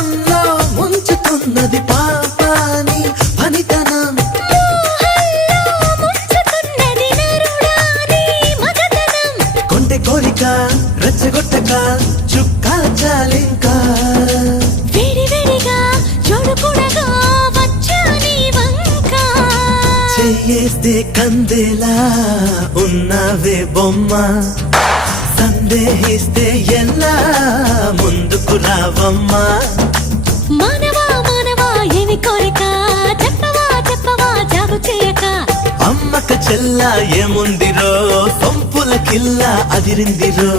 మోహంలో ముంచుతున్నది పాపాని పనితనం కొంటె కోరిక రెచ్చగొట్టక చుక్కాల చాలింకా చెయ్యేస్తే కందేలా ఉన్నావే బొమ్మ సందేహిస్తే ఎలా ముందుకు రావమ్మా మానవా మానవా ఏమి కోరిక చెప్పవా చెప్పవా జాగు చేయక అమ్మక చెల్ల ఏముందిరో సొంపుల కిల్ల అదిరిందిరో